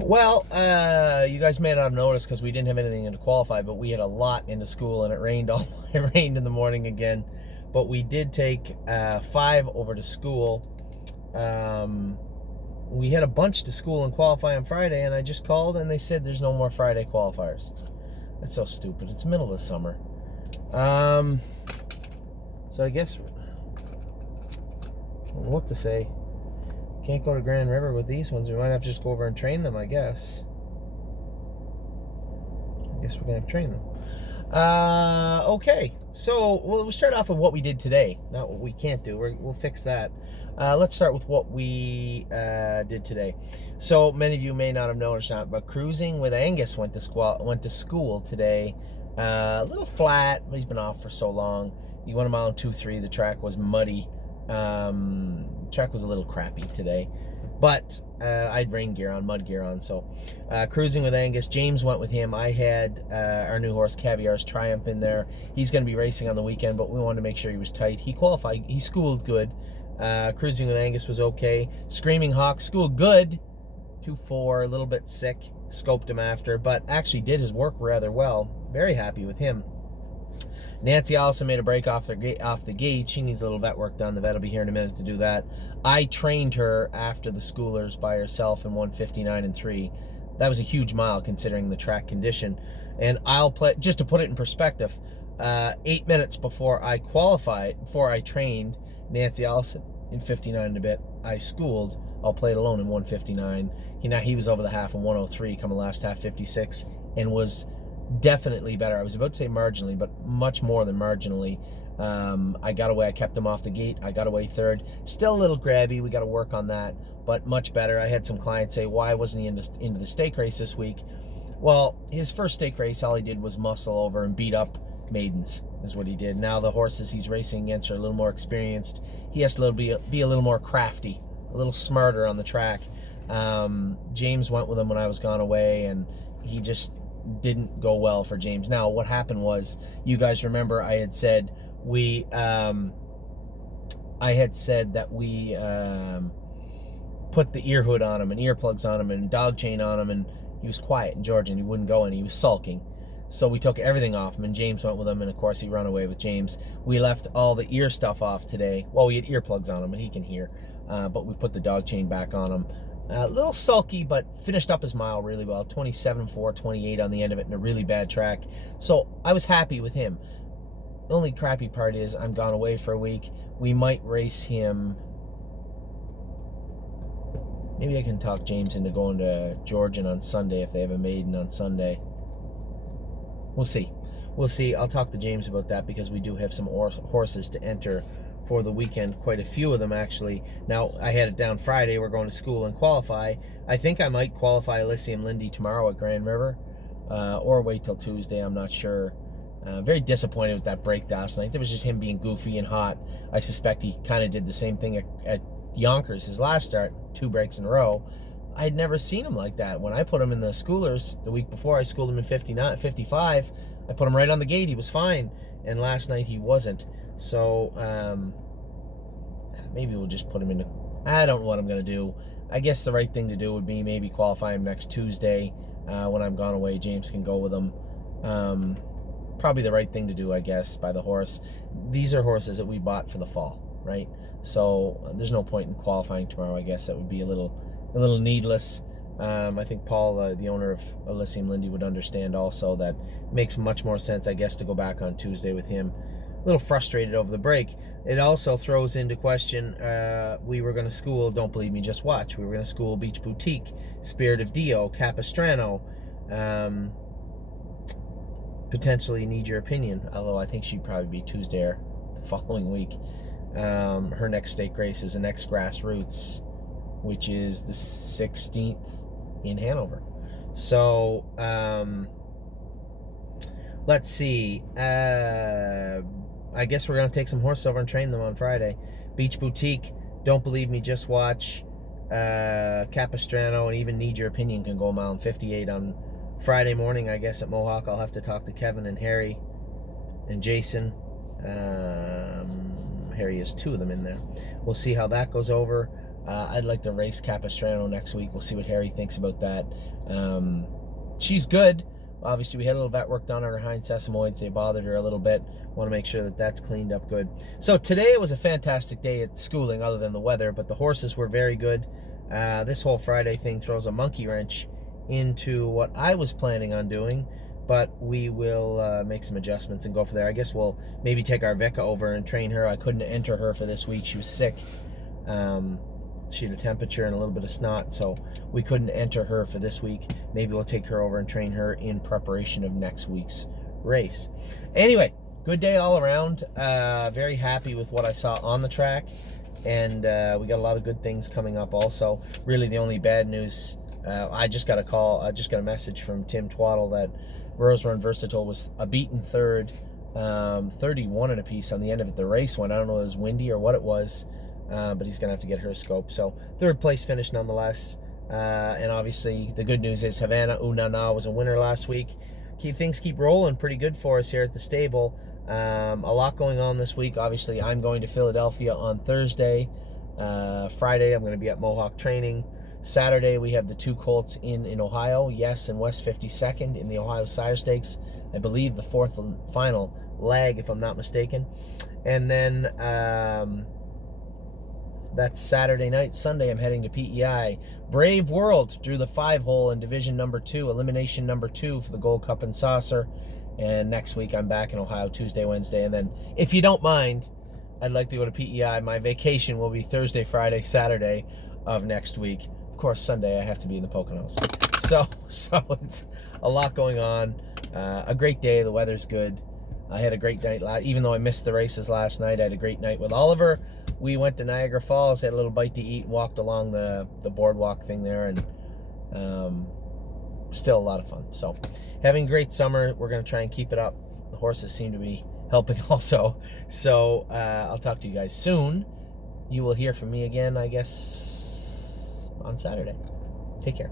Well, you guys may not have noticed because we didn't have anything to qualify, but we had a lot into school and it rained it rained in the morning again. But we did take 5 over to school. We had a bunch to school and qualify on Friday, and I just called and they said there's no more Friday qualifiers. That's so stupid. It's middle of the summer. So I guess what to say. Can't go to Grand River with these ones. We might have to just go over and train them, I guess. I guess we're going to train them. Okay. So we'll start off with what we did today. Not what we can't do. We'll fix that. Let's start with what we did today. So many of you may not have noticed that, but Cruising with Angus went to school today. A little flat. He's been off for so long. He went a mile and 2.3. The track was muddy. Track was a little crappy today, but I had rain gear on, mud gear on. So Cruising with Angus, James went with him. I had our new horse Caviar's Triumph in there. He's going to be racing on the weekend, but we wanted to make sure he was tight. He qualified. He schooled good. Cruising with Angus was okay. Screaming Hawk schooled good. 2-4, a little bit sick. Scoped him after, but actually did his work rather well. Very happy with him. Nancy Allison made a break off the gate. She needs a little vet work done. The vet will be here in a minute to do that. I trained her after the schoolers by herself in 1:59.3. That was a huge mile considering the track condition. And I'll play, just to put it in perspective, 8 minutes before I qualified, before I trained Nancy Allison in 59 and a bit, I schooled. I'll play it alone in 1:59. He was over the half in 1:03, coming last half 56, and was definitely better. I was about to say marginally, but much more than marginally. I got away. I kept him off the gate. I got away third. Still a little grabby. We got to work on that, but much better. I had some clients say, why wasn't he into the stake race this week? Well, his first stake race, all he did was muscle over and beat up maidens, is what he did. Now the horses he's racing against are a little more experienced. He has to be a little more crafty, a little smarter on the track. James went with him when I was gone away, and he just didn't go well for James. Now, what happened was, you guys remember I had said that we put the ear hood on him and earplugs on him and dog chain on him, and he was quiet and Georgian. He wouldn't go, and he was sulking. So we took everything off him, and James went with him, and of course he ran away with James. We left all the ear stuff off today. Well, we had earplugs on him, and he can hear, but we put the dog chain back on him. A little sulky, but finished up his mile really well. 27.4, 28 on the end of it in a really bad track. So I was happy with him. The only crappy part is I'm gone away for a week. We might race him. Maybe I can talk James into going to Georgian on Sunday if they have a maiden on Sunday. We'll see. We'll see. I'll talk to James about that because we do have some horses to enter for the weekend, quite a few of them actually. Now, I had it down Friday, we're going to school and qualify. I think I might qualify Elysium Lindy tomorrow at Grand River, or wait till Tuesday, I'm not sure. Very disappointed with that break last night. There was just him being goofy and hot. I suspect he kind of did the same thing at Yonkers, his last start, 2 breaks in a row. I'd never seen him like that. When I put him in the schoolers the week before, I schooled him in 55. I put him right on the gate, he was fine. And last night he wasn't. So maybe we'll just put him in. I don't know what I'm going to do. I guess the right thing to do would be maybe qualify him next Tuesday when I'm gone away. James can go with him. Probably the right thing to do, I guess, by the horse. These are horses that we bought for the fall, right? So there's no point in qualifying tomorrow. I guess that would be a little needless. I think Paul, the owner of Elysium Lindy, would understand also that it makes much more sense, I guess, to go back on Tuesday with him. A little frustrated over the break. It also throws into question, we were going to school Don't Believe Me, Just Watch. We were going to school Beach Boutique, Spirit of Dio, Capistrano, potentially Need Your Opinion, although I think she'd probably be Tuesday or the following week. Her next stake race is the next Grassroots, which is the 16th in Hanover. So, let's see. I guess we're going to take some horses over and train them on Friday. Beach Boutique, Don't Believe Me, Just Watch, Capistrano, and even Need Your Opinion can go a mile and 58 on Friday morning, I guess, at Mohawk. I'll have to talk to Kevin and Harry and Jason. Harry has 2 of them in there. We'll see how that goes over. I'd like to race Capistrano next week. We'll see what Harry thinks about that. She's good. Obviously, we had a little vet work done on her hind sesamoids. They bothered her a little bit. Want to make sure that that's cleaned up good. So today was a fantastic day at schooling, other than the weather, but the horses were very good. This whole Friday thing throws a monkey wrench into what I was planning on doing, but we will make some adjustments and go for there. I guess we'll maybe take our Vika over and train her. I couldn't enter her for this week. She was sick. She had a temperature and a little bit of snot, so we couldn't enter her for this week. Maybe we'll take her over and train her in preparation of next week's race. Anyway, good day all around. Very happy with what I saw on the track, and we got a lot of good things coming up also. Really, the only bad news, I just got a message from Tim Twaddle that Rose Run Versatile was a beaten third, 31 and a piece on the end of it. The race went, I don't know if it was windy or what it was, but he's going to have to get her a scope. So third place finish nonetheless. And obviously the good news is Havana Unana was a winner last week. Things keep rolling pretty good for us here at the stable. A lot going on this week. Obviously I'm going to Philadelphia on Thursday. Friday I'm going to be at Mohawk training. Saturday we have the 2 colts in Ohio. Yes, and West 52nd in the Ohio Sire Stakes. I believe the 4th and final leg, if I'm not mistaken. And then that's Saturday night. Sunday, I'm heading to PEI. Brave World drew the 5-hole in division number 2, elimination number 2 for the Gold Cup and Saucer. And next week, I'm back in Ohio Tuesday, Wednesday. And then, if you don't mind, I'd like to go to PEI. My vacation will be Thursday, Friday, Saturday of next week. Of course, Sunday, I have to be in the Poconos. So it's a lot going on. A great day. The weather's good. I had a great night. Even though I missed the races last night, I had a great night with Oliver. We went to Niagara Falls, had a little bite to eat, walked along the boardwalk thing there, and still a lot of fun. So having a great summer. We're going to try and keep it up. The horses seem to be helping also. So I'll talk to you guys soon. You will hear from me again, I guess, on Saturday. Take care.